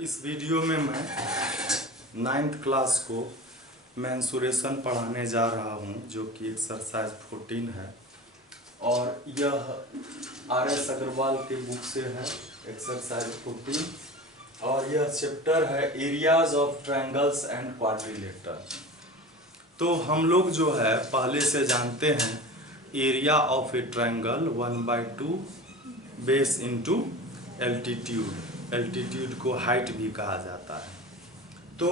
इस वीडियो में मैं 9th क्लास को मेंसुरेशन पढ़ाने जा रहा हूं, जो कि एक्सरसाइज 14 है और यह आर.एस. अग्रवाल के बुक से है एक्सरसाइज 14 और यह चैप्टर है areas of triangles and quadrilateral. तो हम लोग जो है पहले से जानते हैं area of a triangle 1/2 base into altitude. Altitude को हाइट भी कहा जाता है। तो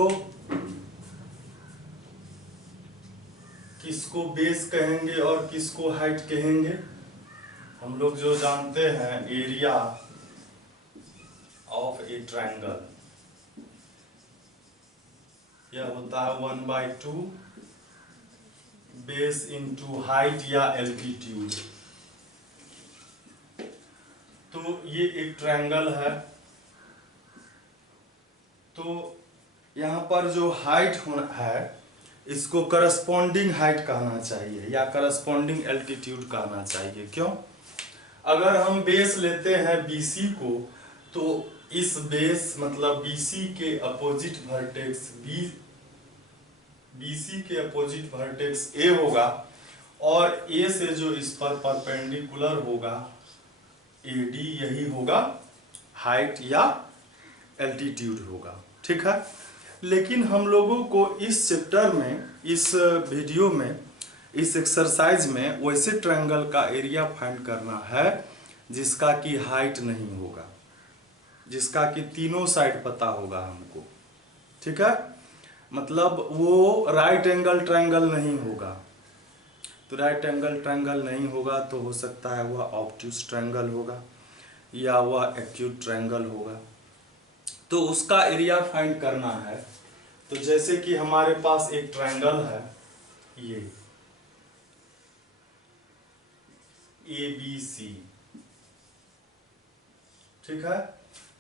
किसको बेस कहेंगे और किसको हाइट कहेंगे? हम लोग जो जानते हैं एरिया ऑफ ए ट्रायंगल, यह होता है 1/2 बेस इनटू हाइट या एल्टीट्यूड। तो ये एक ट्रायंगल है, तो यहाँ पर जो हाइट है इसको करस्पॉन्डिंग हाइट कहना चाहिए या करस्पॉन्डिंग एल्टीट्यूड कहना चाहिए। क्यों? अगर हम बेस लेते हैं BC को, तो इस बेस मतलब BC के अपोजिट वर्टेक्स BC के अपोजिट वर्टेक्स A होगा और A से जो इस पर परपेंडिकुलर होगा AD, यही होगा हाइट या एल्टीट्यूड होगा। ठीक है, लेकिन हम लोगों को इस चैप्टर में, इस वीडियो में, इस एक्सरसाइज में वैसे ट्रायंगल का एरिया फाइंड करना है जिसका कि हाइट नहीं होगा, जिसका कि तीनों साइड पता होगा हमको। ठीक है, मतलब वो राइट एंगल ट्रायंगल नहीं होगा। तो राइट एंगल ट्रायंगल नहीं होगा तो हो सकता है वह ऑब्ट्यूज ट्रायंगल होगा या वह एक्यूट ट्रायंगल होगा। तो उसका एरिया फाइंड करना है। तो जैसे कि हमारे पास एक ट्रायंगल है ये ABC, ठीक है।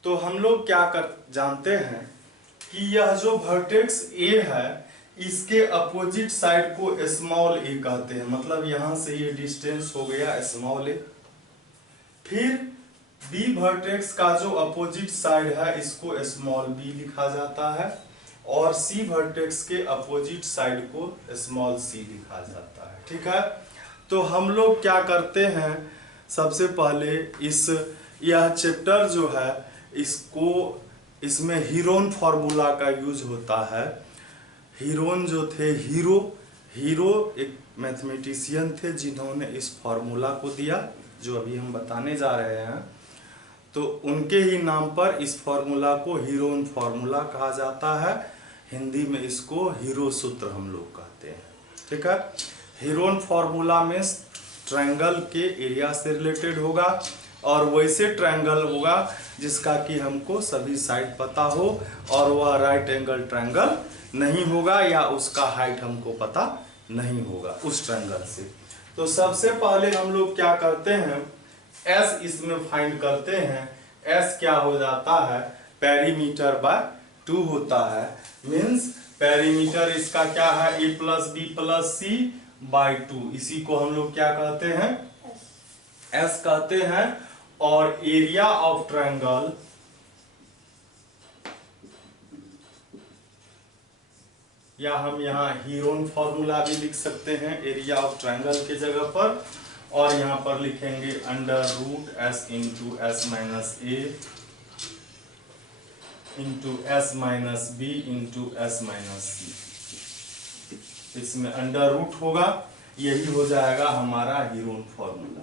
तो हम लोग क्या जानते हैं कि यह जो वर्टेक्स A है इसके अपोजिट साइड को स्मॉल a कहते हैं, मतलब यहां से ये डिस्टेंस हो गया स्मॉल a। फिर B वर्टेक्स का जो अपोजिट साइड है इसको स्मॉल b लिखा जाता है और C वर्टेक्स के अपोजिट साइड को स्मॉल c लिखा जाता है। ठीक है, तो हम लोग क्या करते हैं, सबसे पहले यह चैप्टर जो है इसमें हीरोन फॉर्मूला का यूज होता है। हीरोन जो थे, हीरो एक मैथमेटिशियन थे जिन्होंने इस फॉर्मूला को दिया जो अभी हम बताने जा रहे हैं। तो उनके ही नाम पर इस फॉर्मूला को हीरोन फॉर्मूला कहा जाता है। हिंदी में इसको हीरो सूत्र हम लोग कहते हैं। ठीक है, हीरोन फॉर्मूला में ट्रायंगल के एरिया से रिलेटेड होगा और वैसे ट्रायंगल होगा जिसका कि हमको सभी साइड पता हो और वह राइट एंगल ट्रायंगल नहीं होगा या उसका हाइट हमको पता नहीं होगा उस ट्रायंगल से। तो सबसे पहले हम लोग क्या करते हैं, S इसमें फाइंड करते हैं। S क्या हो जाता है, पेरीमीटर बाय 2 होता है। मीन्स पेरीमीटर इसका क्या है, A + B + C बाय 2। इसी को हम लोग क्या कहते हैं, S कहते हैं। और एरिया ऑफ ट्रायंगल या हम यहाँ हीरोन फॉर्मूला भी लिख सकते हैं एरिया ऑफ ट्रायंगल के जगह पर, और यहाँ पर लिखेंगे √S × S - A × S - B × S - C। इसमें √ होगा, यही हो जाएगा हमारा हीरोन फॉर्मूला।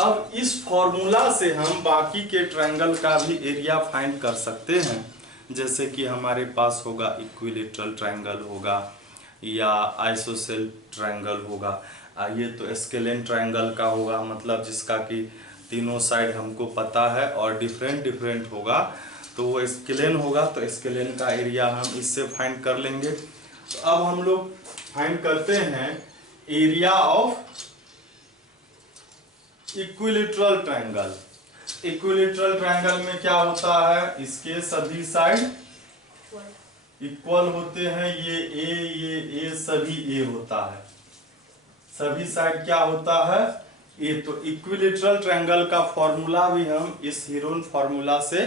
अब इस फॉर्मूला से हम बाकी के ट्रायंगल का भी एरिया फाइंड कर सकते हैं। जैसे कि हमारे पास होगा इक्विलेटरल ट्रायंगल होगा या आइसोसेल ट्रायंगल होगा। ये तो स्केलेन ट्रायंगल का होगा, मतलब जिसका कि तीनों साइड हमको पता है और डिफरेंट होगा, तो वो स्केलेन होगा। तो स्केलेन का एरिया हम इससे फाइंड कर लेंगे। तो अब हम लोग फाइंड करते हैं area of equilateral triangle. Equilateral triangle में क्या होता है, इसके सभी साइड इक्वल होते हैं। ये A सभी A होता है, सभी साइड क्या होता है A। तो इक्विलेटरल ट्रायंगल का फॉर्मूला भी हम इस हीरोन फॉर्मूला से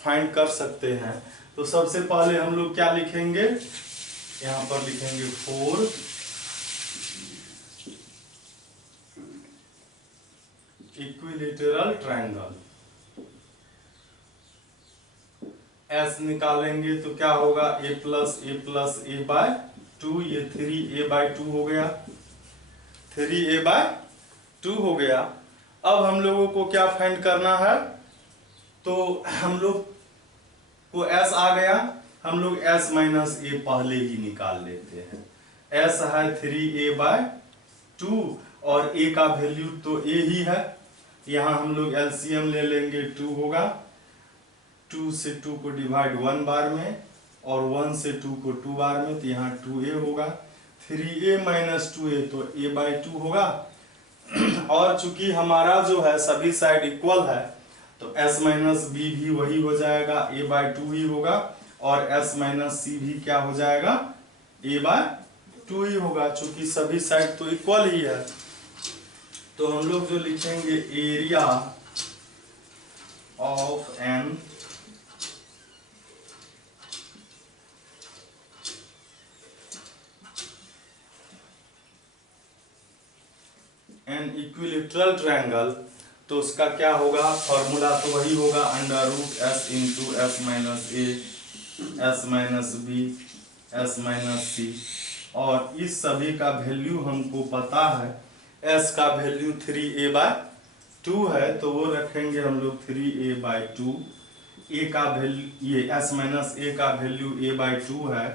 फाइंड कर सकते हैं। तो सबसे पहले हम लोग क्या लिखेंगे, यहाँ पर लिखेंगे 4 इक्विलेटरल ट्रायंगल। एस निकालेंगे तो क्या होगा, a प्लस ए बाय 2, ये 3a/2 हो गया, 3a/2 हो गया। अब हम लोगों को क्या फाइंड करना है, तो हम लोग को s आ गया, हम लोग s माइनस ए पहले ही निकाल लेते हैं। s है 3a/2 और a का वैल्यू तो a ही है, यहाँ हम लोग एलसीएम ले लेंगे, 2 होगा, 2 से 2 को डिवाइड 1 बार में और 1 से 2 को 2 बार में, तो यहाँ 2a होगा, 3a माइनस 2a तो a/2 होगा। और चूंकि हमारा जो है सभी साइड इक्वल है तो s माइनस बी भी वही हो जाएगा, a/2 ही होगा, और s माइनस सी भी क्या हो जाएगा, a/2 ही होगा, चूंकि सभी साइड तो इक्वल ही है। तो हम लोग जो लिखेंगे area of an equilateral triangle, तो उसका क्या होगा, फॉर्मूला तो वही होगा, √s into S minus A, S minus B, S minus C, और इस सभी का वैल्यू हमको पता है, s का वैल्यू 3a/2 है, तो वो रखेंगे हम लोग 3a/2, a का वैल्यू, ये s माइनस ए का वैल्यू a/2 है,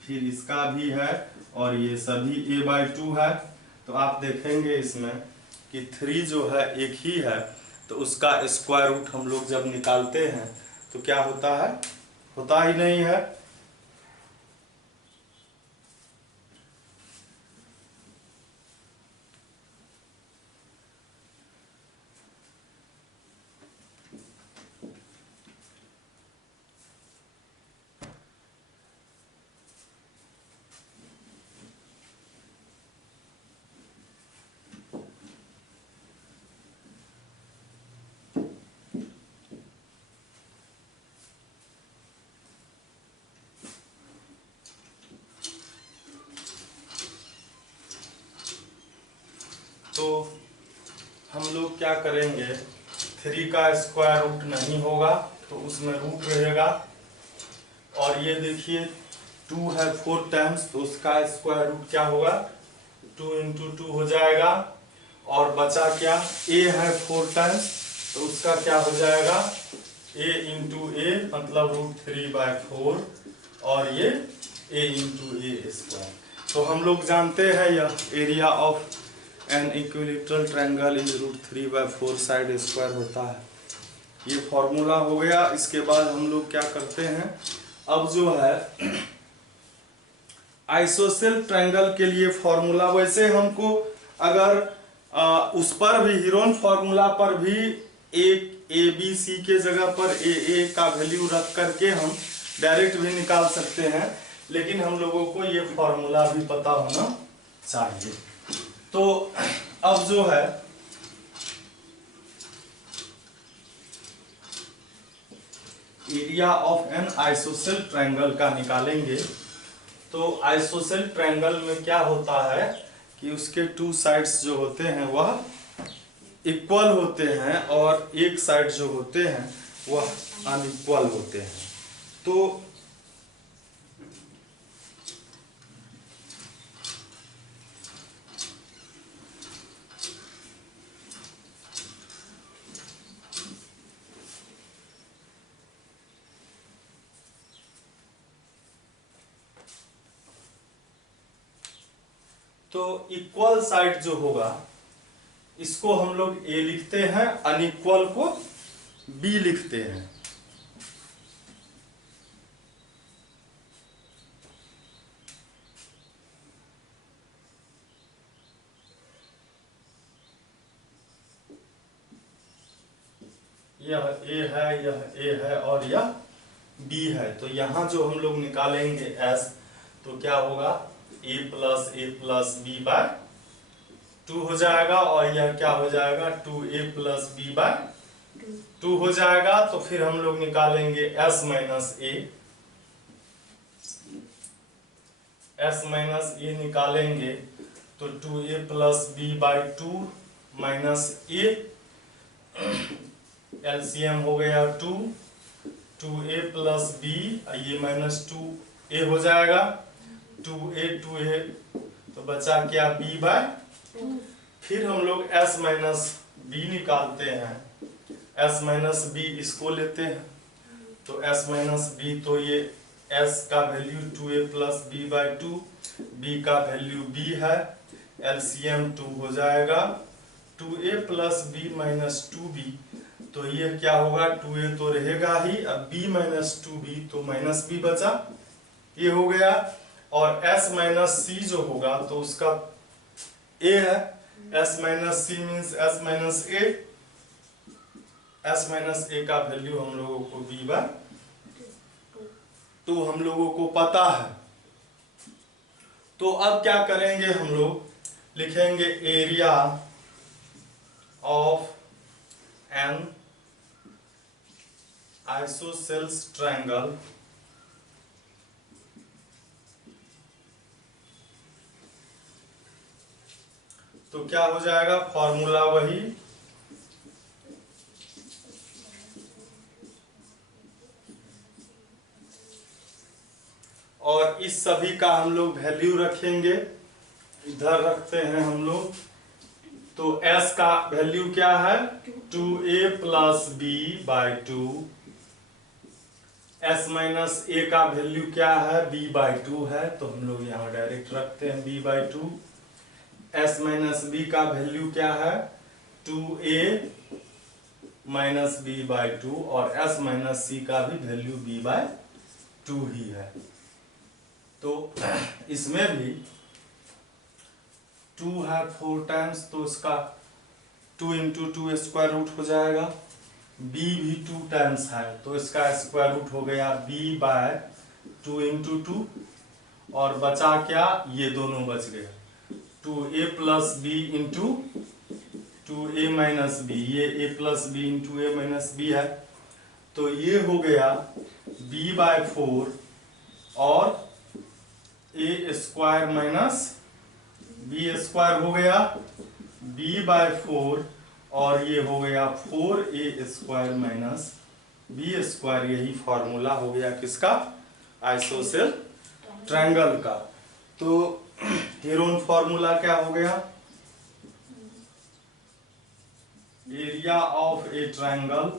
फिर इसका भी है, और ये सभी a/2 है। तो आप देखेंगे इसमें कि 3 जो है एक ही है, तो उसका स्क्वायर रूट हम लोग जब निकालते हैं तो क्या होता है, होता ही नहीं है। तो हम लोग क्या करेंगे, 3 का स्क्वायर रूट नहीं होगा तो उसमें रूट रहेगा, और ये देखिए 2 है 4 टाइम्स, तो उसका स्क्वायर रूट क्या होगा, 2 इंटू 2 हो जाएगा, और बचा क्या, a है 4 टाइम्स, तो उसका क्या हो जाएगा, a इंटू ए मतलब √3/4, और ये a इंटू ए स्क्वायर। तो हम लोग जानते हैं यह area of an equilateral triangle is √3/4 side square होता है। ये फॉर्मूला हो गया। इसके बाद हम लोग क्या करते हैं, अब जो है आइसोसेल ट्रायंगल के लिए फॉर्मूला, वैसे हमको अगर उस पर भी हीरोन फॉर्मूला पर भी एक ए बी सी के जगह पर ए का वैल्यू रख करके हम डायरेक्ट भी निकाल सकते हैं, लेकिन हम लोगों को ये फॉर्मूला भी पता होना चाहिए। तो अब जो है area of an isosceles triangle का निकालेंगे। तो आइसोसेल ट्रायंगल में क्या होता है कि उसके 2 साइड्स जो होते हैं वह इक्वल होते हैं, और एक साइड जो होते हैं वह अनइक्वल होते हैं। तो इक्वल साइड जो होगा इसको हम लोग ए लिखते हैं, अनइक्वल को बी लिखते हैं। यह ए है, यह ए है और यह बी है। तो यहां जो हम लोग निकालेंगे एस, तो क्या होगा, a प्लस b/2 हो जाएगा, और यह क्या हो जाएगा 2a प्लस b/2 2 हो जाएगा। तो फिर हम लोग निकालेंगे s माइनस ए निकालेंगे तो 2a plus b by 2 minus a, LCM हो गया 2a प्लस बी, ये माइनस 2a हो जाएगा, 2a तो बचा क्या b बाय। फिर हम लोग s माइनस बी निकालते हैं, s माइनस बी इसको लेते हैं तो s माइनस बी, तो ये s का value 2a plus b by 2, b का वैल्यू b है, एलसीएम 2 हो जाएगा, 2a plus B minus 2b, तो ये क्या होगा 2a तो रहेगा ही, अब b माइनस 2b तो माइनस b बचा, ये हो गया। और s माइनस सी जो होगा तो उसका a है, s minus c means s minus a, s minus a का वैल्यू हम लोगों को b बाय 2 हम लोगों को पता है। तो अब क्या करेंगे हम लोग, लिखेंगे area of an isosceles triangle तो क्या हो जाएगा, फॉर्मूला वही, और इस सभी का हम लोग वैल्यू रखेंगे, इधर रखते हैं हम लोग। तो s का वैल्यू क्या है 2a plus b by 2, s minus a का वैल्यू क्या है b बाई 2 है, तो हम लोग यहाँ डायरेक्ट रखते हैं b by 2। s minus b का वैल्यू क्या है 2a माइनस b बाई 2, और s माइनस c का भी वैल्यू b बाई 2 ही है। तो इसमें भी 2 है 4 टाइम्स, तो इसका 2 इंटू 2 स्क्वायर रूट हो जाएगा, b भी 2 टाइम्स है तो इसका स्क्वायर रूट हो गया b बाय 2 इंटू 2, और बचा क्या, ये दोनों बच गए, 2a plus b into 2a minus b, ये a plus b into a minus b है, तो ये हो गया b बाय 4 और a square minus b square हो गया b बाय 4, और ये हो गया 4a square minus b square, यही फॉर्मूला हो गया किसका, आइसोसेल ट्रायंगल का। तो हेरोन फॉर्मूला क्या हो गया, एरिया ऑफ ए ट्रायंगल,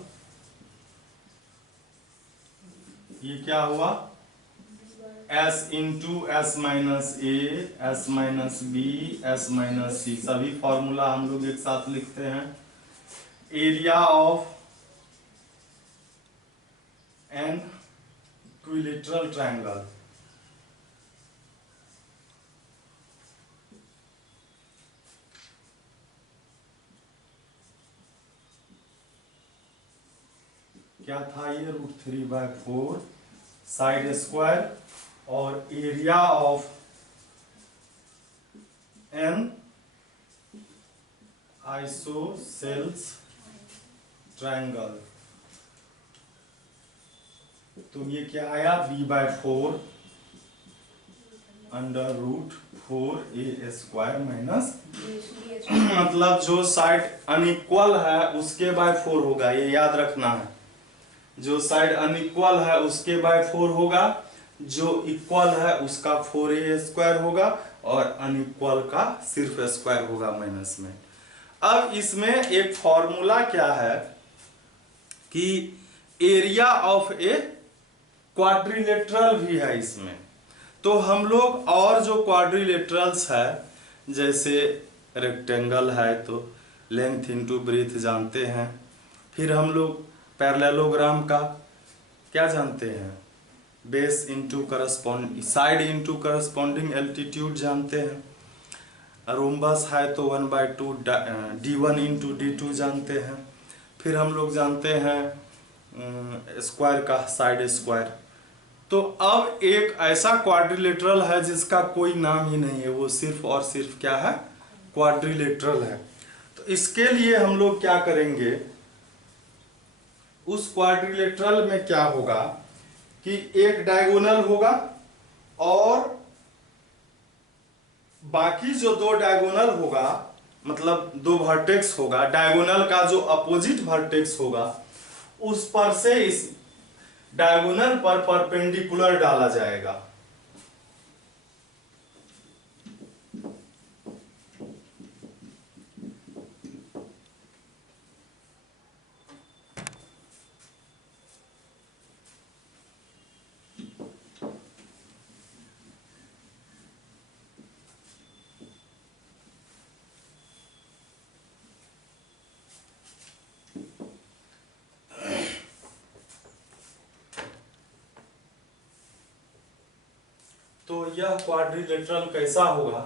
ये क्या हुआ s into S minus A, S minus B, S minus C, सभी फॉर्मूला हम लोग एक साथ लिखते हैं। Area of an equilateral triangle, क्या था ये √3/4 साइड स्क्वायर, और area of an isosceles triangle, तो ये क्या आया b/4 √4a स्क्वायर माइनस, मतलब जो साइड अनइक्वल है उसके बाय 4 होगा, ये याद रखना है, जो साइड अनइक्वल है उसके बाय 4 होगा, जो इक्वल है उसका 4a स्क्वायर होगा, और अनइक्वल का सिर्फ स्क्वायर होगा माइनस में। अब इसमें एक फॉर्मूला क्या है कि एरिया ऑफ ए क्वाड्रिलेटरल भी है इसमें, तो हम लोग और जो क्वाड्रिलेटरल्स है, जैसे रेक्टेंगल है तो लेंथ इंटू ब्रेथ जानते हैं, फिर हम लोग पैरेललोग्राम का क्या जानते हैं, base into corresponding side into corresponding altitude जानते हैं, रोम्बस है तो 1/2 d1 इंटू d2 जानते हैं, फिर हम लोग जानते हैं स्क्वायर का साइड स्क्वायर। तो अब एक ऐसा क्वाड्रिलेटरल है जिसका कोई नाम ही नहीं है, वो सिर्फ और सिर्फ क्या है, क्वाड्रिलेटरल है। तो इसके लिए हम लोग क्या करेंगे, उस क्वाड्रिलेटरल में क्या होगा कि एक डायगोनल होगा और बाकी जो दो डायगोनल होगा, मतलब दो वर्टेक्स होगा, डायगोनल का जो अपोजिट वर्टेक्स होगा उस पर से इस डायगोनल पर परपेंडिकुलर डाला जाएगा। तो यह क्वाड्रिलेटरल कैसा होगा?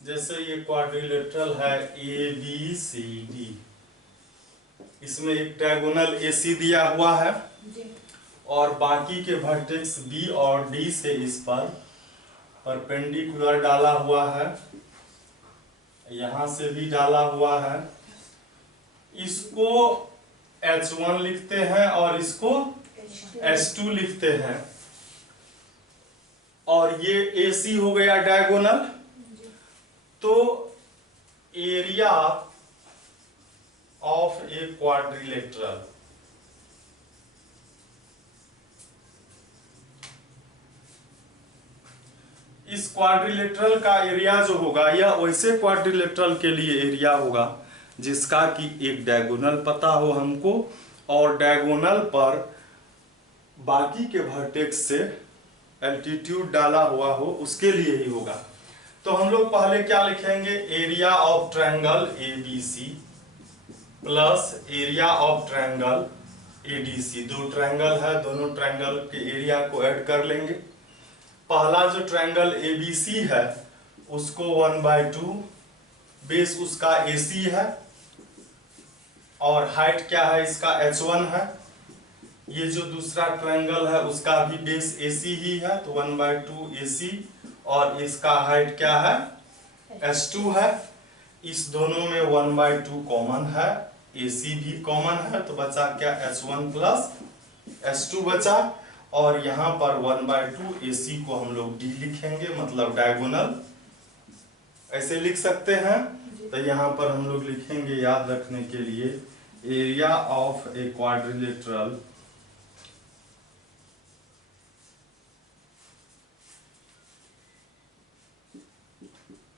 जैसे ये क्वाड्रिलेटरल है ए बी सी डी, इसमें एक डायगोनल AC दिया हुआ है और बाकी के वर्टेक्स B और D से इस पर परपेंडिकुलर डाला हुआ है, यहां से भी डाला हुआ है। इसको H1 लिखते हैं और इसको H2 लिखते हैं। और ये AC हो गया डायगोनल। तो एरिया ऑफ ए क्वाड्रिलेटरल, इस क्वाड्रिलेटरल का एरिया जो होगा यह वैसे क्वाड्रिलेटरल के लिए एरिया होगा जिसका कि एक डायगोनल पता हो हमको और डायगोनल पर बाकी के वर्टेक्स से एल्टीट्यूड डाला हुआ हो, उसके लिए ही होगा। तो हम लोग पहले क्या लिखेंगे, area of triangle ABC plus area of triangle ADC। दो ट्रायंगल है, दोनों ट्रायंगल के एरिया को ऐड कर लेंगे। पहला जो ट्रायंगल ABC है उसको 1/2, बेस उसका AC है और हाइट क्या है इसका H1 है। ये जो दूसरा ट्रायंगल है उसका भी बेस AC ही है, तो 1/2 AC और इसका हाइट क्या है H2 है। इस दोनों में 1/2 कॉमन है, AC भी कॉमन है, तो बचा क्या H1 प्लस H2 बचा। और यहाँ पर 1/2 AC को हम लोग D लिखेंगे, मतलब डायगोनल ऐसे लिख सकते हैं। तो यहाँ पर हम लोग लिखेंगे याद रखने के लिए, area of a quadrilateral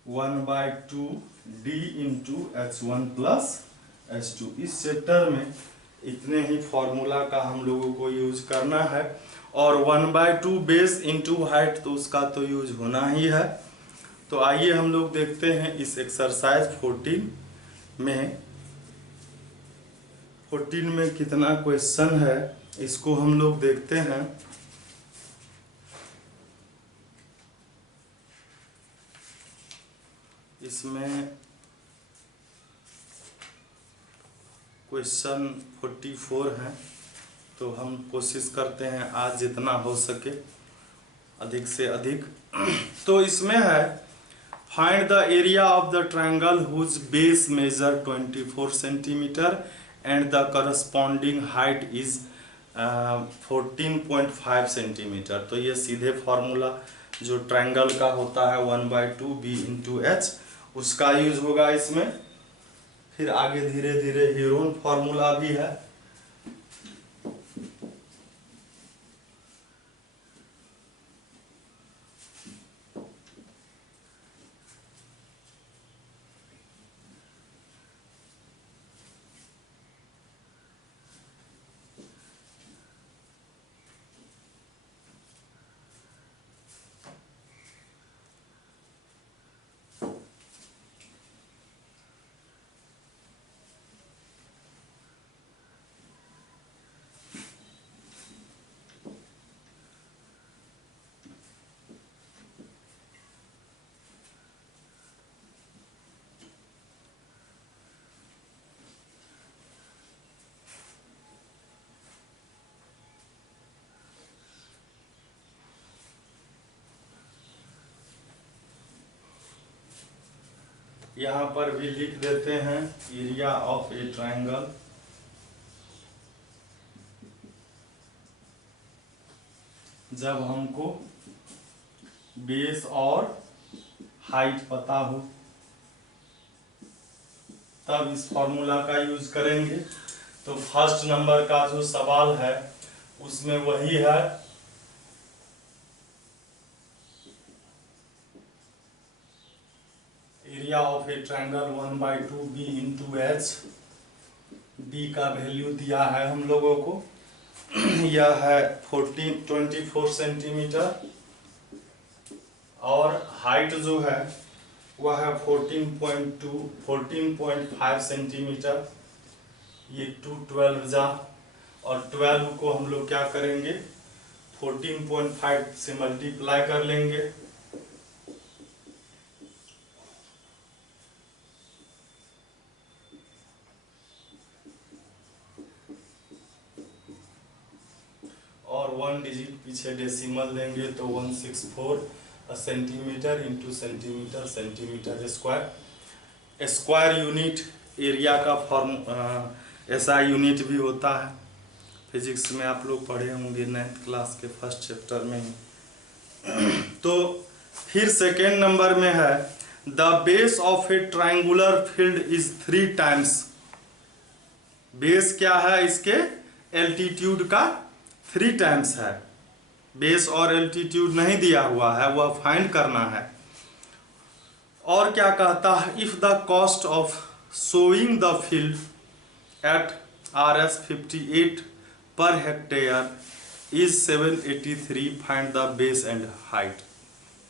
one by two D into H1 plus H2। इस चैप्टर में इतने ही फॉर्मूला का हम लोगों को यूज करना है और 1/2 बेस इंटू हाइट तो उसका तो यूज होना ही है। तो आइए हम लोग देखते हैं इस एक्सरसाइज 14 में कितना क्वेश्चन है, इसको हम लोग देखते हैं। इसमें क्वेश्चन 44 है, तो हम कोशिश करते हैं आज जितना हो सके अधिक से अधिक। तो इसमें है, find the area of the triangle whose base measure 24 centimetre and the corresponding height is 14.5 centimetre. तो ये सीधे फॉर्मूला जो ट्रायंगल का होता है 1/2 B इंटू H, उसका यूज होगा इसमें। फिर आगे धीरे धीरे हीरोन फॉर्मूला भी है। यहाँ पर भी लिख देते हैं एरिया ऑफ ए ट्रायंगल। जब हमको बेस और हाइट पता हो तब इस फॉर्मूला का यूज करेंगे। तो फर्स्ट नंबर का जो सवाल है उसमें वही है, area of a triangle 1/2 b into H. b का वैल्यू दिया है हम लोगों को, यह है 24 सेंटीमीटर, और हाइट जो है वह है 14.5 सेंटीमीटर। ये 212 जा, और 12 को हम लोग क्या करेंगे 14.5 से मल्टीप्लाई कर लेंगे। और 1 डिजिट पीछे डेसिमल लेंगे तो 164 centimetre into centimetre, centimetre square. Square unit area का फॉर्म ऐसा यूनिट भी होता है, फिजिक्स में आप लोग पढ़े होंगे 9th क्लास के फर्स्ट चैप्टर में ही। तो फिर सेकेंड नंबर में है the base of a triangular field is 3 times. Base क्या है इसके, एल्टीट्यूड का 3 टाइम्स है। बेस और एल्टीट्यूड नहीं दिया हुआ है, वह फाइंड करना है। और क्या कहता है, if the cost of sowing the field at RS 58 per hectare is 783, find the base and height.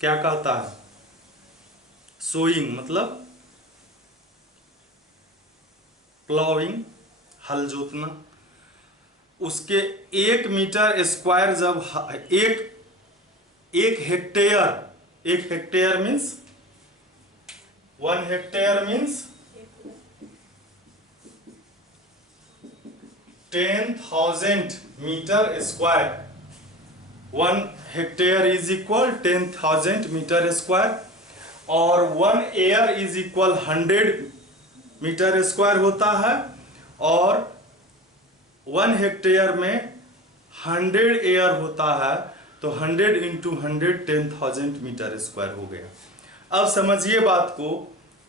क्या कहता है, सोइंग मतलब प्लॉइंग, हल जोतना, उसके 1 मीटर स्क्वायर जब एक hectare means 1 hectare means 10,000 metre square. 1 hectare is equal 10,000 metre square, और 1 are is equal 100 metre square होता है, और 1 हेक्टेयर में 100 एयर होता है, तो 100 इंटू 100 10,000 मीटर स्क्वायर हो गया। अब समझिए बात को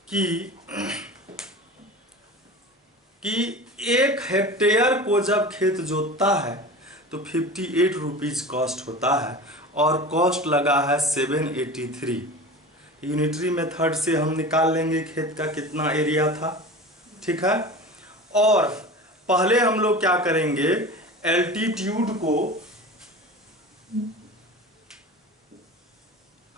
कि 1 हेक्टेयर को जब खेत जोतता है तो 58 रुपीज कॉस्ट होता है, और कॉस्ट लगा है 783। यूनिटरी मेथड से हम निकाल लेंगे खेत का कितना एरिया था, ठीक है। और पहले हम लोग क्या करेंगे, एल्टीट्यूड को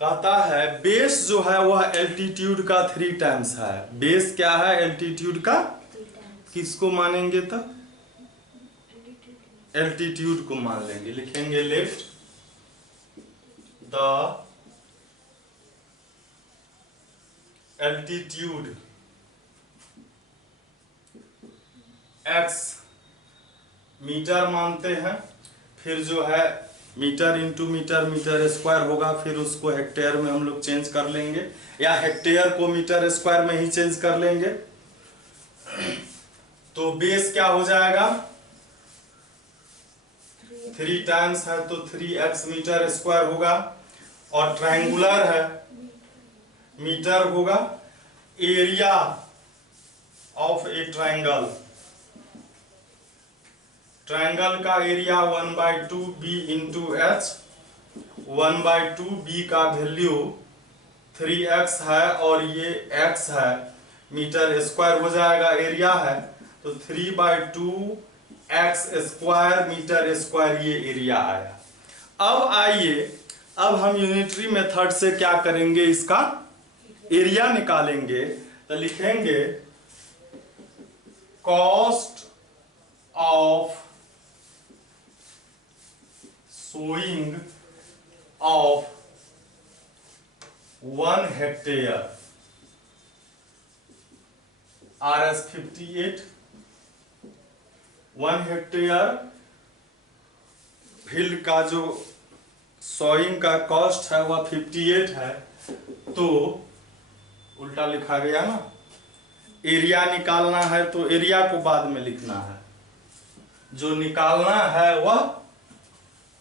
कहता है बेस जो है वह एल्टीट्यूड का 3 टाइम्स है। बेस क्या है, एल्टीट्यूड का, किसको मानेंगे तब, एल्टीट्यूड को मान लेंगे। लिखेंगे left the altitude x metre मानते हैं, फिर जो है metre into metre, metre square होगा, फिर उसको हेक्टेयर में हम लोग चेंज कर लेंगे, या हेक्टेयर को मीटर स्क्वायर में ही चेंज कर लेंगे। तो बेस क्या हो जाएगा, 3 टाइम्स है तो 3x मीटर स्क्वायर होगा, और ट्रायंगुलर है मीटर होगा। Area of a triangle, triangle का area 1/2 b into H. 1/2 b का वैल्यू 3x है और ये x है, मीटर स्क्वायर हो जाएगा, एरिया है तो 3/2 x स्क्वायर मीटर स्क्वायर, ये एरिया आया। अब आइए, अब हम यूनिटरी मेथड से क्या करेंगे, इसका एरिया निकालेंगे। तो लिखेंगे cost of sowing of 1 hectare RS 58। 1 hectare field का जो सोइंग का कॉस्ट है वह 58 है, तो उल्टा लिखा गया ना, एरिया निकालना है तो एरिया को बाद में लिखना है, जो निकालना है वह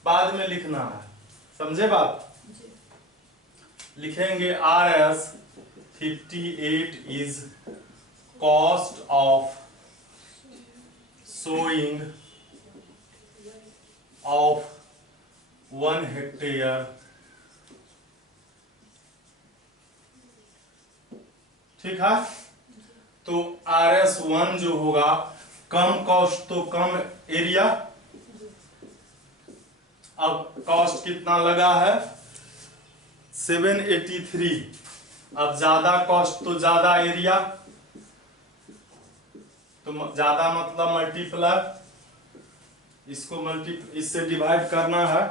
बाद में लिखना है, समझे बात? लिखेंगे RS 58 is cost of sowing of 1 hectare ठीक है। तो RS1 जो होगा कम कॉस्ट तो कम एरिया। अब कॉस्ट कितना लगा है 783, अब ज्यादा कॉस्ट तो ज्यादा एरिया, तो ज्यादा मतलब मल्टीप्लाई, इसको इससे डिवाइड करना है।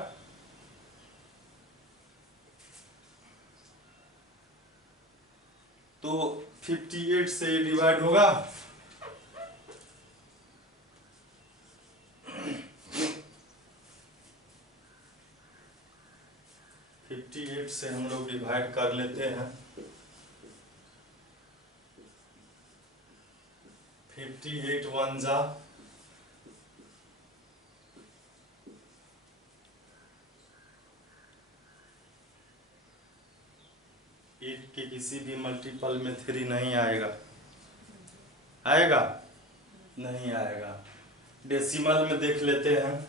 तो 58 से डिवाइड होगा, से हम लोग डिवाइड कर लेते हैं। 58 1 जा 8 के किसी भी मल्टीपल में 3 नहीं आएगा, आएगा नहीं आएगा। डेसिमल में देख लेते हैं।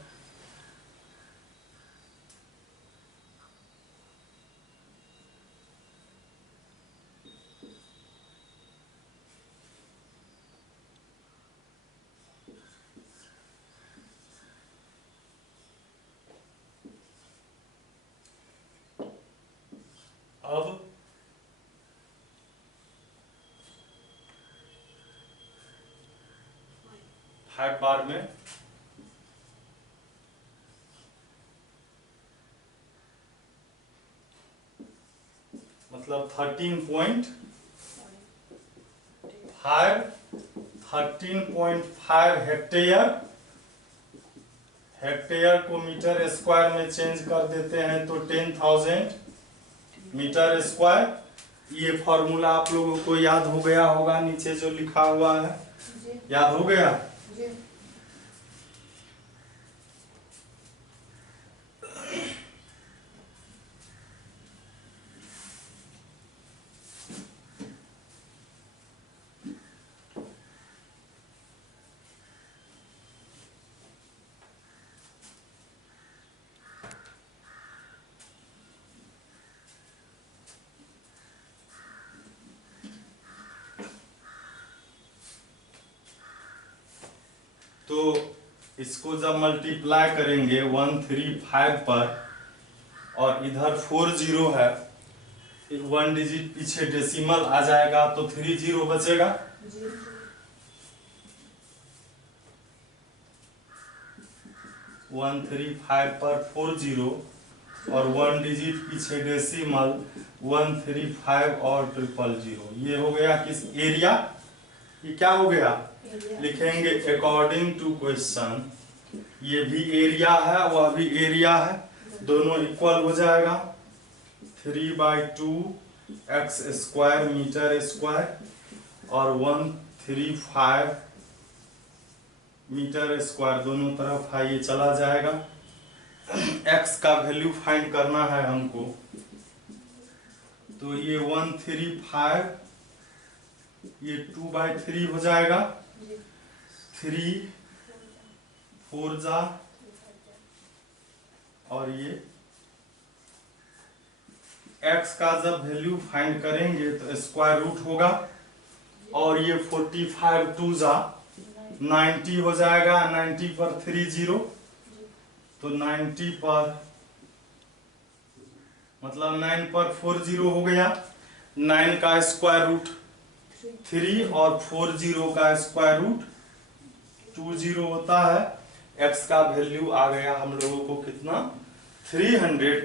अब 5 बार में मतलब 13.5 हेक्टेयर। हेक्टेयर को मीटर स्क्वायर में चेंज कर देते हैं तो 10,000 मीटर स्क्वायर। ये फॉर्मूला आप लोगों को याद हो गया होगा, नीचे जो लिखा हुआ है याद हो गया। तो इसको जब मल्टीप्लाई करेंगे 135 पर और इधर 40 है, 1 डिजिट पीछे डेसिमल आ जाएगा तो 30 बचेगा। 135 पर 40 और 1 डिजिट पीछे डेसिमल 135 और 000। ये हो गया किस एरिया, ये क्या हो गया लिखेंगे अकॉर्डिंग टू क्वेश्चन। ये भी एरिया है वह भी एरिया है, दोनों इक्वल हो जाएगा। 3/2 x स्क्वायर मीटर स्क्वायर और 135 मीटर स्क्वायर, दोनों तरफ है ये चला जाएगा। x का वैल्यू फाइंड करना है हमको, तो ये 135 ये 2/3 हो जाएगा। 3 4 जा और ये x का जब वैल्यू फाइंड करेंगे तो स्क्वायर रूट होगा और ये 45 2 जा 90 हो जाएगा। 90 पर 30 तो 90 पर मतलब 9 पर 40 हो गया। 9 का स्क्वायर रूट 3 और 40 का स्क्वायर रूट 20 होता है। x का वैल्यू आ गया हम लोगों को कितना 300।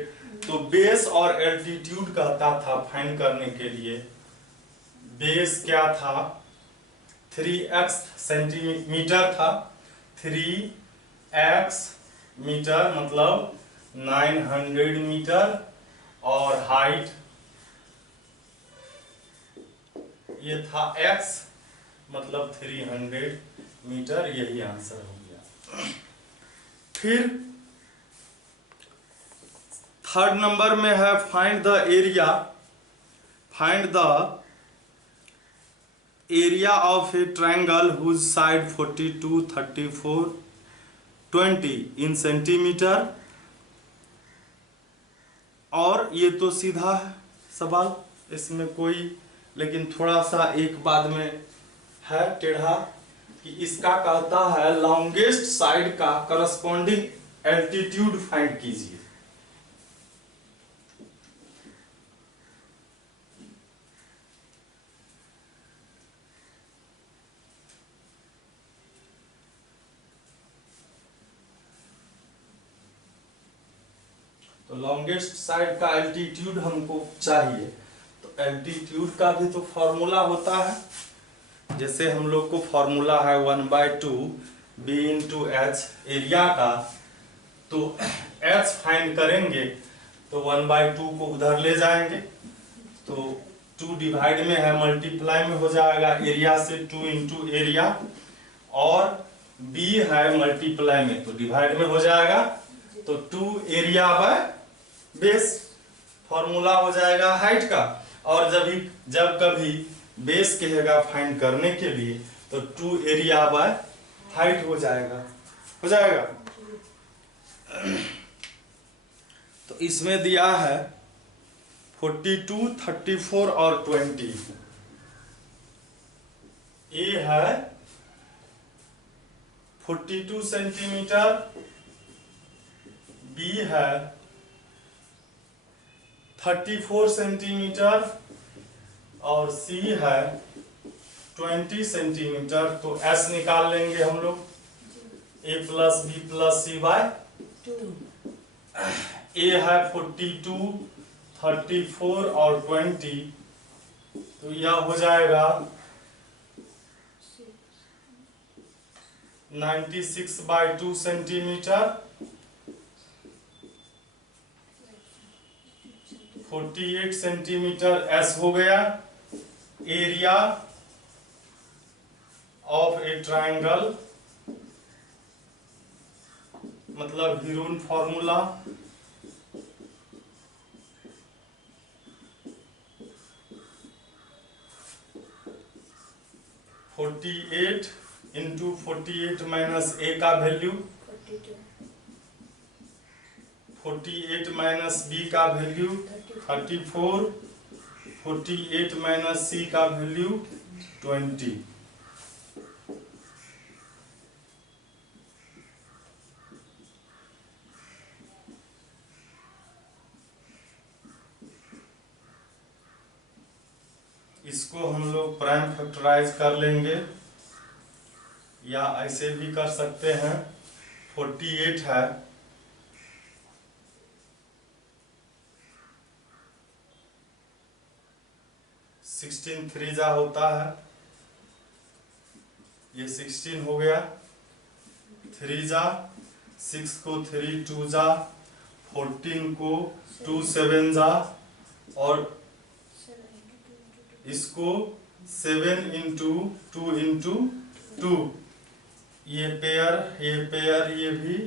तो बेस और एल्टीट्यूड कहता था फाइंड करने के लिए। बेस क्या था 3x सेंटीमीटर था, 3x मीटर मतलब 900 मीटर और हाइट ये था x मतलब 300 मीटर, यही आंसर हो गया। फिर थर्ड नंबर में है find the area, find the area of a triangle whose side 42, 34, 20 in centimetre. और ये तो सीधा है सवाल, इसमें कोई लेकिन थोड़ा सा एक बाद में है टेढ़ा, कि इसका कहता है लॉन्गेस्ट साइड का करस्पॉन्डिंग एल्टीट्यूड फाइंड कीजिए। तो लॉन्गेस्ट साइड का एल्टीट्यूड हमको चाहिए, तो एल्टीट्यूड का भी तो फॉर्मूला होता है। जैसे हम लोग को फॉर्मूला है 1/2 b इंटू एच एरिया का, तो h फाइंड करेंगे तो 1/2 को उधर ले जाएंगे, तो 2 डिवाइड में है, मल्टीप्लाई में हो जाएगा एरिया से 2 इंटू एरिया, और b है मल्टीप्लाई में तो डिवाइड में हो जाएगा, तो 2 एरिया बाय बेस फॉर्मूला हो जाएगा हाइट का। और जब कभी बेस कहेगा फाइंड करने के लिए तो 2 एरिया बाय हाइट हो जाएगा, तो इसमें दिया है 42, 34 और 20। ए है 42 सेंटीमीटर, बी है 34 सेंटीमीटर और सी है 20 सेंटीमीटर। तो एस निकाल लेंगे हम लोग, ए plus b plus c by 2। ए है 42, 34 और 20, तो यह हो जाएगा 96/2 सेंटीमीटर, 48 सेंटीमीटर एस हो गया। एरिया ऑफ ए ट्रायंगल, मतलब हीरोन फॉर्मूला, (48) इंटू 48 माइनस ए का वैल्यू 48 माइनस बी का वैल्यू 34, 48 माइनस सी का वैल्यू 20। इसको हम लोग प्राइम फैक्टराइज कर लेंगे, या ऐसे भी कर सकते हैं। 48 है, 16 3 जा होता है, ये 16 हो गया, 3 जा 6 को 3 2 जा, 14 को 2 7 जा, और इसको 7 इंटू 2 इंटू 2, ये पेयर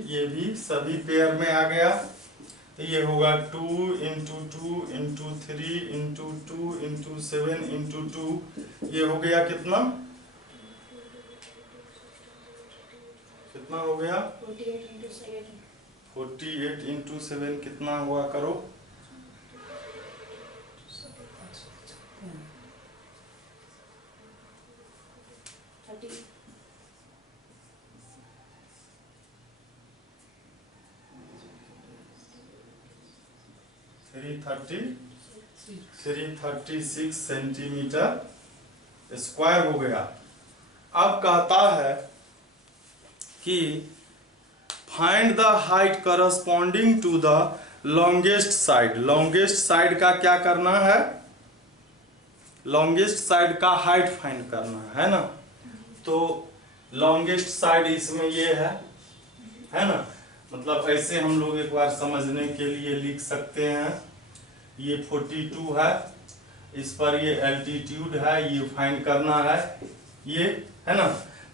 ये भी सभी पेयर में आ गया, तो ये होगा 2 into 2 into 3 into 2 into 7 into 2, ये हो गया कितना हो गया 48 इंटू 7 कितना हुआ करो, 336 सेंटीमीटर स्क्वायर हो गया। अब कहता है कि find the height corresponding to the longest side. Longest side का क्या करना है, लॉन्गेस्ट साइड का हाइट फाइंड करना है ना। तो लॉन्गेस्ट साइड इसमें ये है ना, मतलब ऐसे हम लोग एक बार समझने के लिए लिख सकते हैं, ये 42 है, इस पर ये एल्टीट्यूड है, ये फाइंड करना है, ये है ना,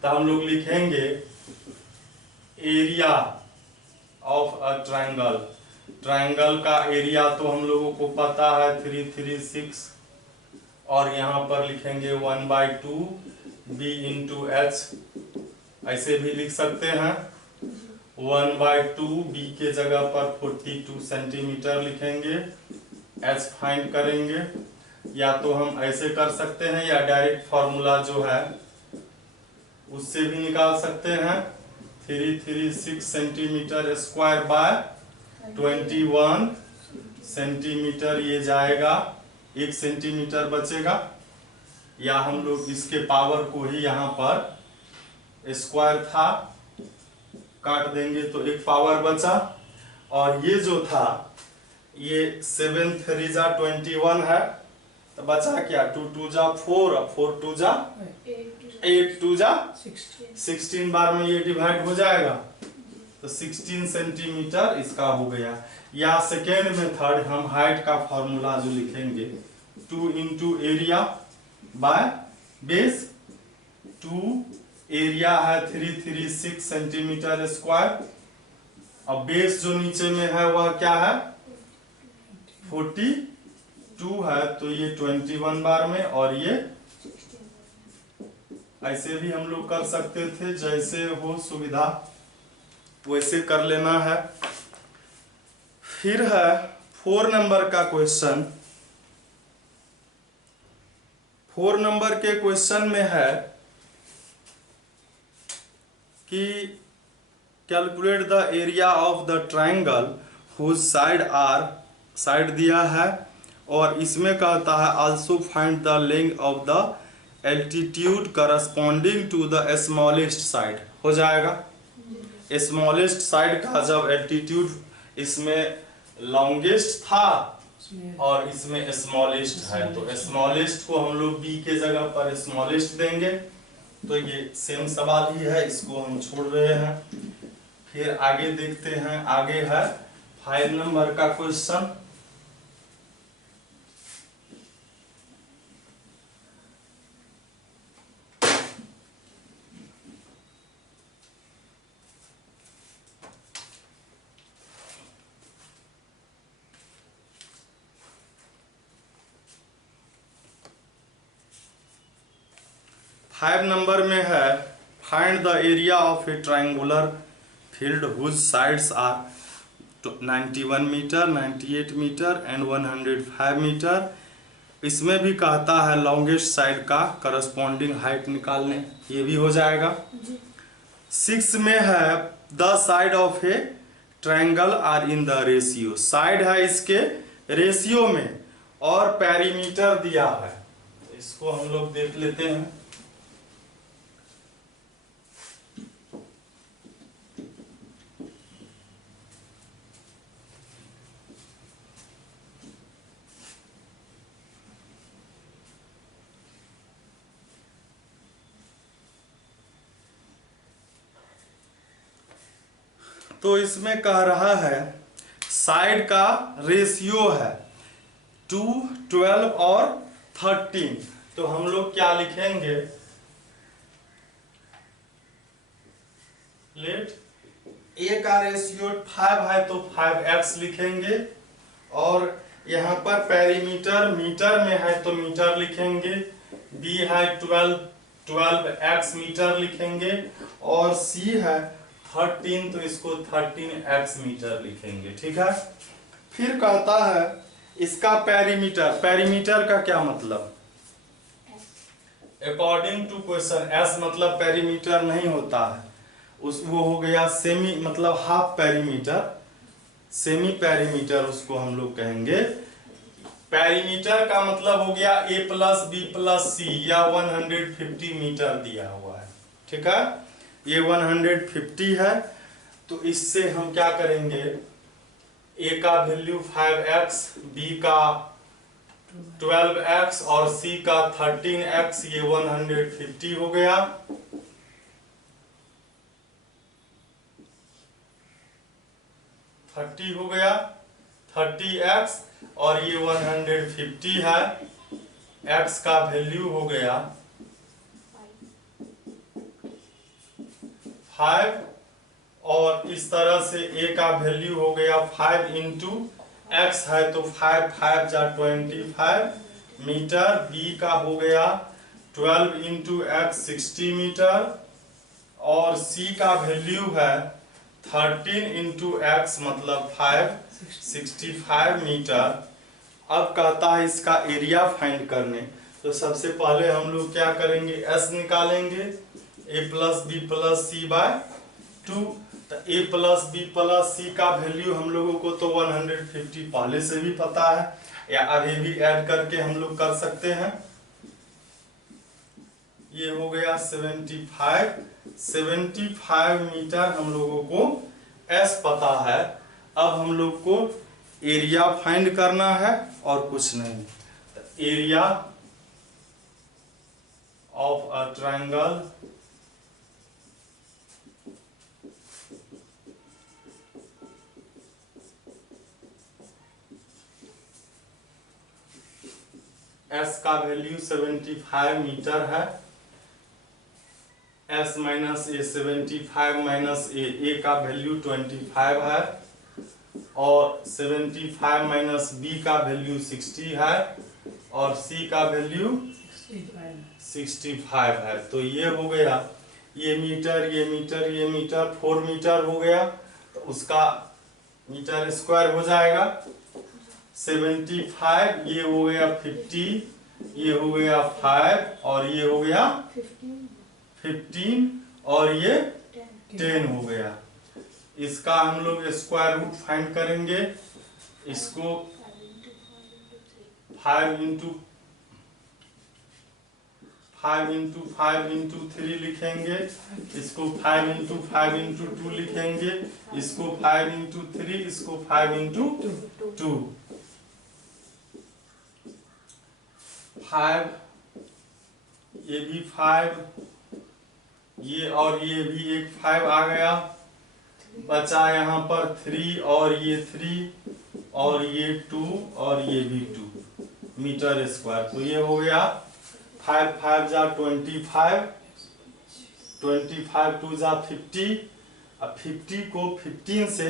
तो हम लोग लिखेंगे area of a triangle. Triangle का एरिया तो हम लोगों को पता है 336, और यहाँ पर लिखेंगे 1/2 b इंटू एच, ऐसे भी लिख सकते हैं। 1/2 b के जगह पर 42 सेंटीमीटर लिखेंगे, एच फाइंड करेंगे। या तो हम ऐसे कर सकते हैं या डायरेक्ट फॉर्मूला जो है उससे भी निकाल सकते हैं। 336 सेंटीमीटर स्क्वायर बाय 21 सेंटीमीटर, ये जाएगा 1 सेंटीमीटर बचेगा। या हम लोग इसके पावर को ही यहाँ पर स्क्वायर था काट देंगे तो एक पावर बचा। और ये जो था ये 7 3 जा 21 है, तो बचा क्या, 2 2 जा 4, 4 2 जा 8 2 जा 16 बार में ये डिवाइड हो जाएगा, तो 16 सेंटीमीटर इसका हो गया। या सेकेंड मेथड हम हाइट का फॉर्मूला जो लिखेंगे 2 into area by base. 2 area है 336 सेंटीमीटर स्क्वायर, और बेस जो नीचे में है वह क्या है 42 है, तो ये 21 बार में। और ये ऐसे भी हम लोग कर सकते थे, जैसे हो सुविधा वैसे कर लेना है। फिर है 4 नंबर का क्वेश्चन। 4 नंबर के क्वेश्चन में है कि calculate the area of the triangle whose side दिया है, और इसमें कहता है also find the length of the altitude corresponding to the smallest side. हो जाएगा, स्मॉलेस्ट साइड का जब एल्टीट्यूड इसमें लॉन्गेस्ट था और इसमें स्मॉलेस्ट है, तो स्मॉलेस्ट को हम लोग बी के जगह पर स्मॉलेस्ट देंगे, तो ये सेम सवाल ही है, इसको हम छोड़ रहे हैं। फिर आगे देखते हैं, आगे है 5 नंबर का क्वेश्चन। फाइव नंबर में है find the area of a triangular field whose sides are 91 metre, 98 metre and 105 metre. इसमें भी कहता है लॉन्गेस्ट साइड का करस्पॉन्डिंग हाइट निकालने, ये भी हो जाएगा। 6 में है the side of a triangle are in the ratio. Side है इसके रेशियो में और पेरीमीटर दिया है, इसको हम लोग देख लेते हैं। तो इसमें कह रहा है साइड का रेशियो है 2, 12 और 13, तो हम लोग क्या लिखेंगे, लेट ए का रेशियो 5 है तो 5x लिखेंगे, और यहाँ पर पेरीमीटर मीटर में है तो मीटर लिखेंगे, बी है 12x मीटर लिखेंगे, और सी है 13 तो इसको 13x मीटर लिखेंगे। ठीक है। फिर कहता है इसका पेरीमीटर, पेरीमीटर का क्या मतलब, अकॉर्डिंग टू क्वेश्चन एस मतलब पेरीमीटर नहीं होता है, वो हो गया सेमी मतलब हाफ पेरीमीटर, सेमी पेरीमीटर उसको हम लोग कहेंगे। पेरीमीटर का मतलब हो गया a + b + c या 150 मीटर दिया हुआ है। ठीक है, ये 150 है, तो इससे हम क्या करेंगे, a का वैल्यू 5x, b का 12x और c का 13x, ये 150 हो गया। हो गया 30x और ये 150 है, x का वैल्यू हो गया 5 और इस तरह से a का वैल्यू हो गया 5 इंटू एक्स है तो 5 5 जा 25 मीटर, b का हो गया 12 इंटू एक्स 60 मीटर और c का वैल्यू है 13 इंटू एक्स मतलब 65 मीटर। अब कहता है इसका एरिया फाइंड करने, तो सबसे पहले हम लोग क्या करेंगे, s निकालेंगे a plus b plus c by 2। तो a plus b plus c का वैल्यू हम लोगों को तो 150 पहले से भी पता है, या अभी भी ऐड करके हम लोग कर सकते हैं। ये हो गया 75 मीटर हम लोगों को s पता है। अब हम लोग को एरिया फाइंड करना है और कुछ नहीं। तो area of a triangle s का वैल्यू 75 मीटर है, s माइनस ए 75 माइनस ए का वैल्यू 25 है और 75 माइनस b का वैल्यू 60 है और c का वैल्यू 65 है। तो ये हो गया, ये मीटर ये मीटर ये मीटर 4 मीटर हो गया, तो उसका मीटर स्क्वायर हो जाएगा 75, ये हो गया 50, ये हो गया 5 और ये हो गया 15 और ये 10 हो गया। इसका हम लोग स्क्वायर रूट फाइंड करेंगे, इसको 5 इंटू 3 लिखेंगे, इसको 5 इंटू 2 लिखेंगे, इसको 5 इंटू 3, इसको 5 इंटू 2। 5, ये भी 5, ये और ये भी एक 5 आ गया, बचा यहाँ पर 3 और ये 3 और ये 2 और ये भी 2 मीटर स्क्वायर। तो ये हो गया 5 5 जा 25, 25 2 जा 50, अब 50 को 15 से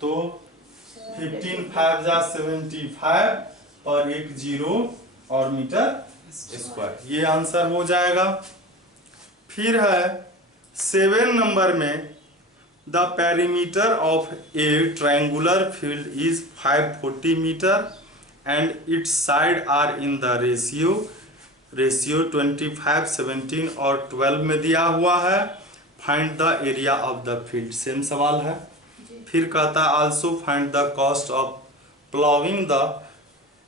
तो 15 5 जा 75 और एक 0 और मीटर स्क्वायर, ये आंसर हो जाएगा। फिर है 7 नंबर में, the perimeter of a triangular field is 540 metre and its side are in the ratio 25 17 और 12 में दिया हुआ है। Find the area of the field, same सवाल है। फिर कहता है also find the cost of ploughing the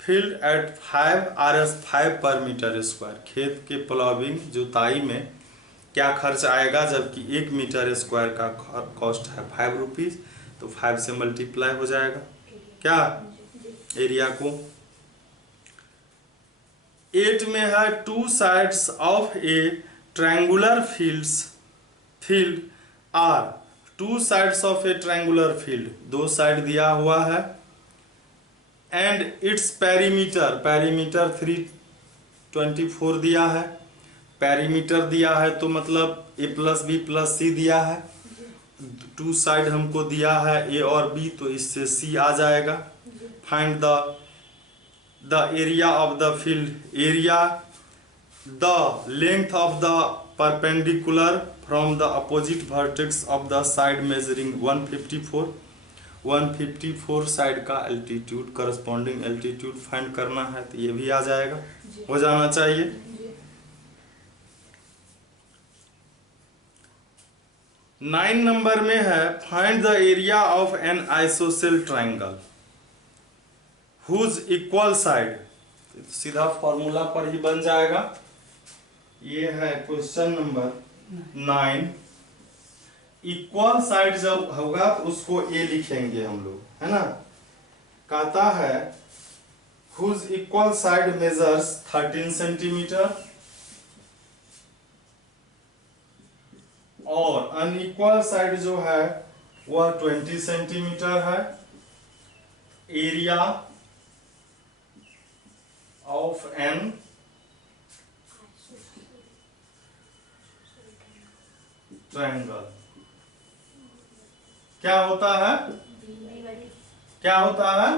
field at 5 Rs 5 पर मीटर स्क्वायर, खेत के प्लाविंग जुताई में क्या खर्च आएगा, जबकि 1 मीटर स्क्वायर का कॉस्ट है 5 रुपीज, तो 5 से मल्टीप्लाई हो जाएगा क्या एरिया को। 8 में है 2 sides of a triangular field are, 2 sides of a triangular field, 2 side दिया हुआ है, एंड इट्स पेरीमीटर 324 दिया है, पेरीमीटर दिया है तो मतलब a प्लस बी प्लस सी दिया है, 2 साइड हमको दिया है a और b, तो इससे c आ जाएगा। Find the area of the field, area the length of the perpendicular from the opposite vertex of the side measuring 154 side का एल्टीट्यूड, करस्पॉन्डिंग एल्टीट्यूड फाइंड करना है, तो ये भी आ जाएगा, हो जाना चाहिए। 9 नंबर में है find the area of an isosceles triangle whose equal side, सीधा फॉर्मूला पर ही बन जाएगा। ये है क्वेश्चन नंबर 9। इक्वल साइड जब होगा तो उसको ए लिखेंगे हम लोग, है ना। कहता है whose equal side measures 13 centimetre और अनइक्वल साइड जो है वह 20 सेंटीमीटर है। एरिया ऑफ एन ट्रायंगल, क्या होता है, क्या होता है,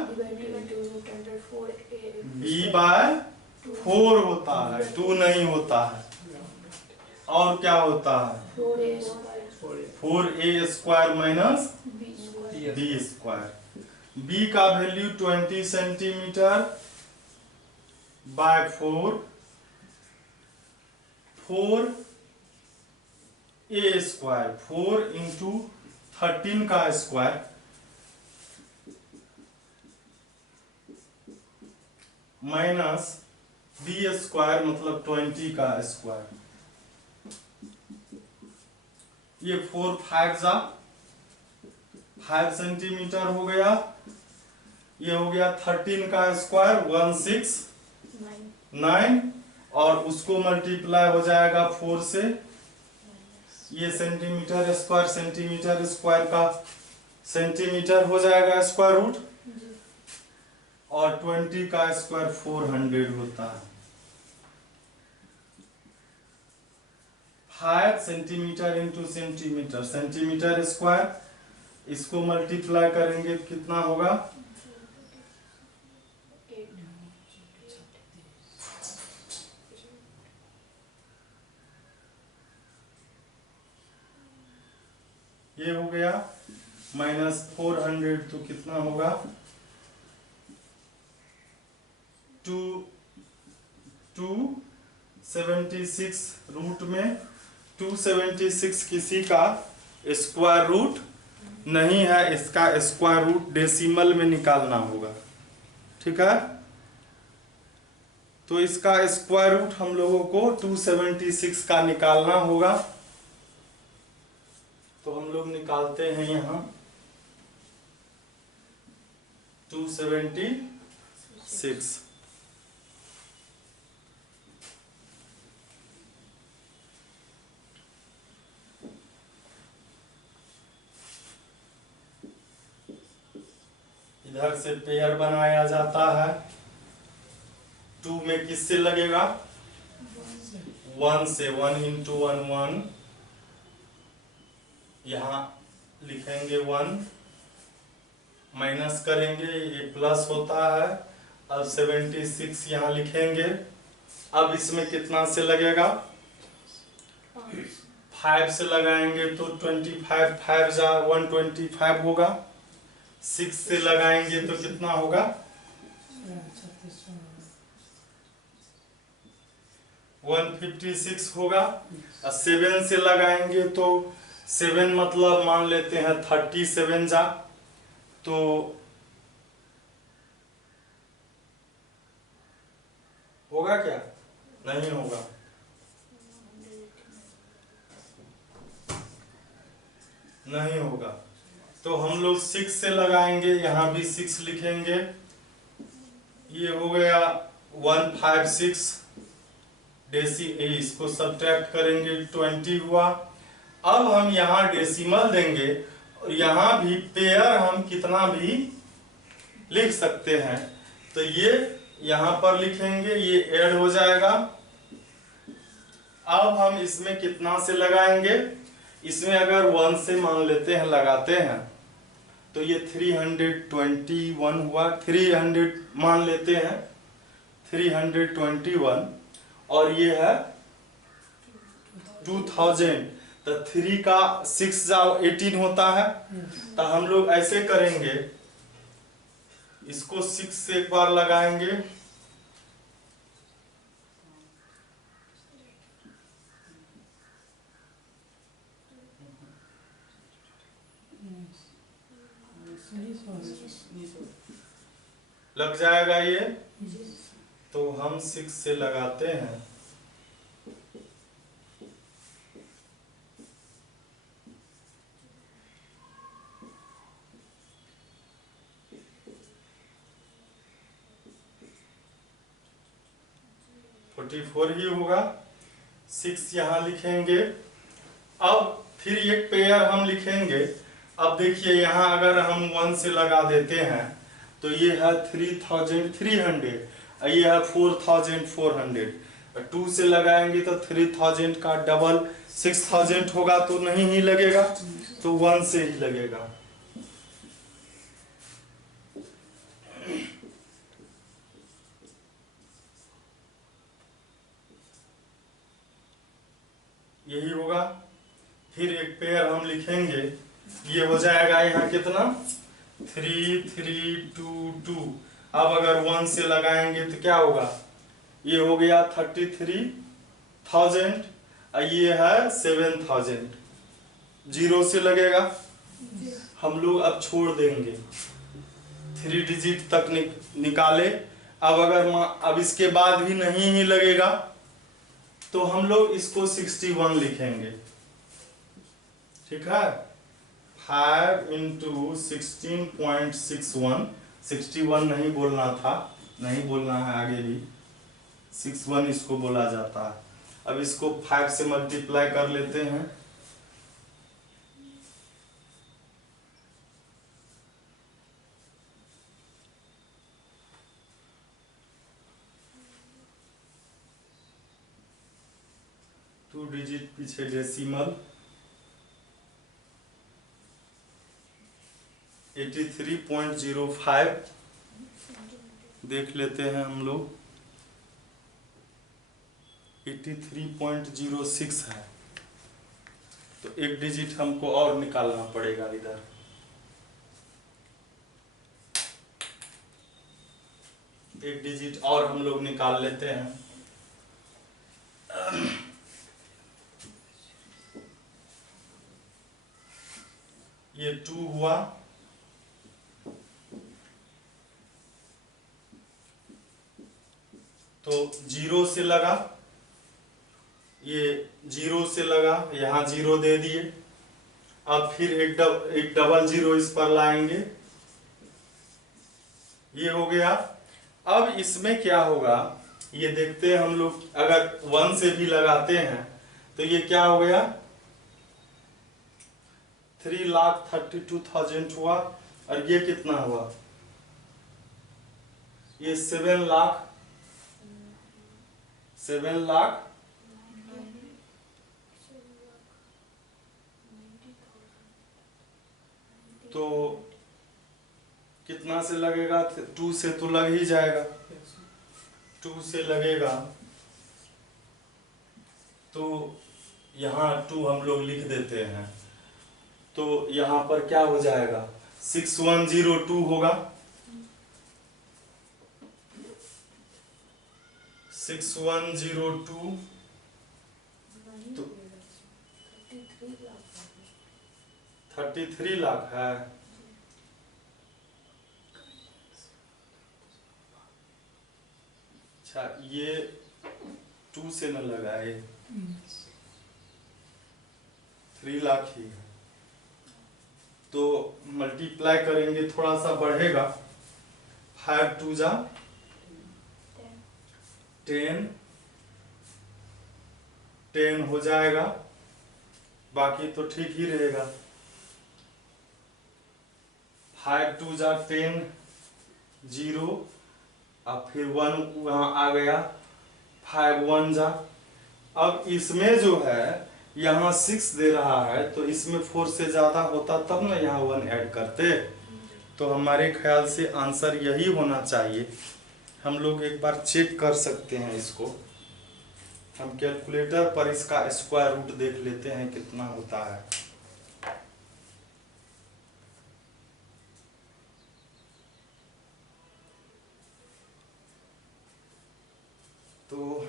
b/4 होता है, 2 नहीं होता है। और क्या होता है, 4a² माइनस b²। b का value 20 centimetre bye 4, 4a², 4 into 13 का स्क्वायर माइनस b² मतलब 20 का स्क्वायर। ये 4 5 सेंटीमीटर हो गया। ये हो गया 13 का स्क्वायर 169, और उसको मल्टीप्लाई हो जाएगा 4 से। ये सेंटीमीटर स्क्वायर का सेंटीमीटर हो जाएगा स्क्वायर रूट, और 20 का स्क्वायर 400 होता है। 5 centimetre into centimetre, centimetre square, इसको मल्टीप्लाई करेंगे तो कितना होगा, ये हो गया माइनस 400, तो कितना होगा 276 रूट में 276 किसी का स्क्वायर रूट नहीं है, इसका स्क्वायर रूट डेसिमल में निकालना होगा। ठीक है, तो इसका स्क्वायर रूट हम लोगों को 276 का निकालना होगा। तो हम लोग निकालते हैं यहां 276। इधर से पेयर बनाया जाता है। 2 में किससे लगेगा, 1 से, 1 इंटू 1 1, यहाँ लिखेंगे 1, माइनस करेंगे, ये प्लस होता है। अब 76 यहाँ लिखेंगे। अब इसमें कितना से लगेगा, 5 से लगाएंगे तो 25, 5 जा 125 होगा। 6 से लगाएंगे तो कितना होगा, 156 होगा। और 7 से लगाएंगे तो 7 मतलब मान लेते हैं 37 जा, तो होगा क्या, नहीं होगा, नहीं होगा। तो हम लोग 6 से लगाएंगे, यहाँ भी 6 लिखेंगे। ये हो गया 156 इसको सब्ट्रैक्ट करेंगे 20 हुआ। अब हम यहाँ डेसिमल देंगे, और यहाँ भी पेयर हम कितना भी लिख सकते हैं। तो ये यहाँ पर लिखेंगे, ये ऐड हो जाएगा। अब हम इसमें कितना से लगाएंगे, इसमें अगर 1 से मान लेते हैं, लगाते हैं, तो ये 321 हुआ। 300 मान लेते हैं, 321, और ये है 2000। तो 3 का 6 जाओ 18 होता है। तो हम लोग ऐसे करेंगे, इसको 6 से एक बार लगाएंगे, लग जाएगा ये। तो हम 6 से लगाते हैं, फोर ही होगा। 6 यहाँ लिखेंगे। अब फिर एक पेयर हम लिखेंगे। अब देखिए यहाँ अगर हम 1 से लगा देते हैं तो ये है 3300, ये है 4400। 2 से लगाएंगे तो 3000 का डबल 6000 होगा, तो नहीं ही लगेगा, तो 1 से ही लगेगा। यही होगा। फिर एक पेयर हम लिखेंगे, ये हो जाएगा यहाँ कितना 3 3 2 2। अब अगर 1 से लगाएंगे तो क्या होगा, ये हो गया 33,000 और ये है 7,000। 0 से लगेगा, हम लोग अब छोड़ देंगे, 3 डिजिट तक निकाले। अब अगर अब इसके बाद भी नहीं ही लगेगा तो हम लोग इसको 61 लिखेंगे। ठीक है, 5 इंटू 16.61, 61 नहीं बोलना था, नहीं बोलना है आगे भी, 61 इसको बोला जाता है। अब इसको 5 से मल्टीप्लाई कर लेते हैं, टू डिजिट पीछे डेसिमल, 83.05 देख लेते हैं हम लोग, 83.06 है। तो एक डिजिट हमको और निकालना पड़ेगा इधर, एक डिजिट और हम लोग निकाल लेते हैं। ये 2 हुआ, तो 0 से लगा, ये 0 से लगा, यहाँ 0 दे दिए। अब फिर एक डबल 0 इस पर लाएंगे, ये हो गया। अब इसमें क्या होगा ये देखते हैं हम लोग, अगर 1 से भी लगाते हैं तो ये क्या हो गया 3,32,000 हुआ, और ये कितना हुआ, ये 7 लाख, 7 लाख तो कितना से लगेगा, 2 से तो लग ही जाएगा, 2 से लगेगा तो यहाँ 2 हम लोग लिख देते हैं। तो यहाँ पर क्या हो जाएगा 6102 होगा, 6102 तो 33 लाख है। अच्छा, ये 2 से न लगाए, 3 लाख ही है, तो मल्टीप्लाई करेंगे थोड़ा सा बढ़ेगा, 5 2 जा 10, 10 हो जाएगा, बाकी तो ठीक ही रहेगा। 5 2 जा 10, 0, अब फिर 1 वहाँ आ गया, 5 1 जा। अब इसमें जो है यहाँ 6 दे रहा है, तो इसमें 4 से ज़्यादा होता तब ना यहाँ 1 ऐड करते। तो हमारे ख्याल से आंसर यही होना चाहिए। हम लोग एक बार चेक कर सकते हैं इसको, हम कैलकुलेटर पर इसका स्क्वायर रूट देख लेते हैं कितना होता है। तो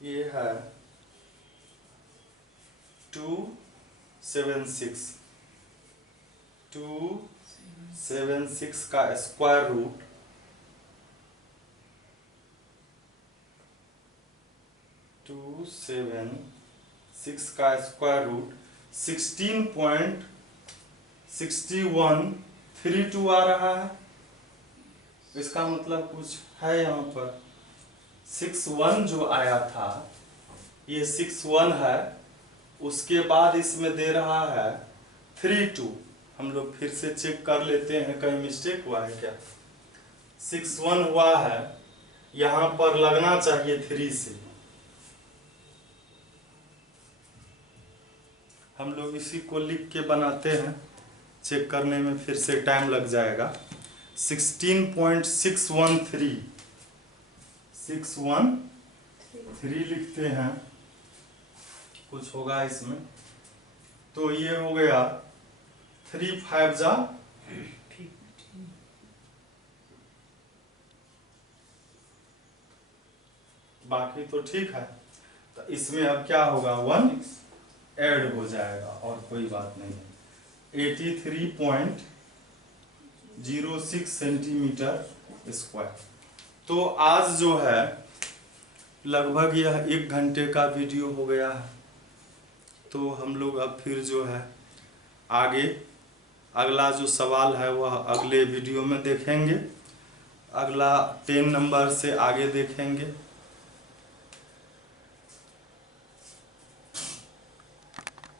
ये है 276, 276 का स्क्वायर रूट 276 का स्क्वायर रूट 16.6132 आ रहा है। इसका मतलब कुछ है यहाँ पर 61 जो आया था, ये 61 है, उसके बाद इसमें दे रहा है 32। हम लोग फिर से चेक कर लेते हैं कहीं मिस्टेक हुआ है क्या। 61 हुआ है, यहाँ पर लगना चाहिए 3 से। हम लोग इसी को लिख के बनाते हैं, चेक करने में फिर से टाइम लग जाएगा। 16.613, 3 लिखते हैं, कुछ होगा इसमें, तो ये हो गया 3 5 जा, बाकी तो ठीक है। तो इसमें अब क्या होगा, 1 ऐड हो जाएगा और कोई बात नहीं है। 83.06 सेंटीमीटर स्क्वायर। तो आज जो है लगभग यह 1 घंटे का वीडियो हो गया है। तो हम लोग अब फिर जो है आगे अगला जो सवाल है वह अगले वीडियो में देखेंगे। अगला 10 नंबर से आगे देखेंगे।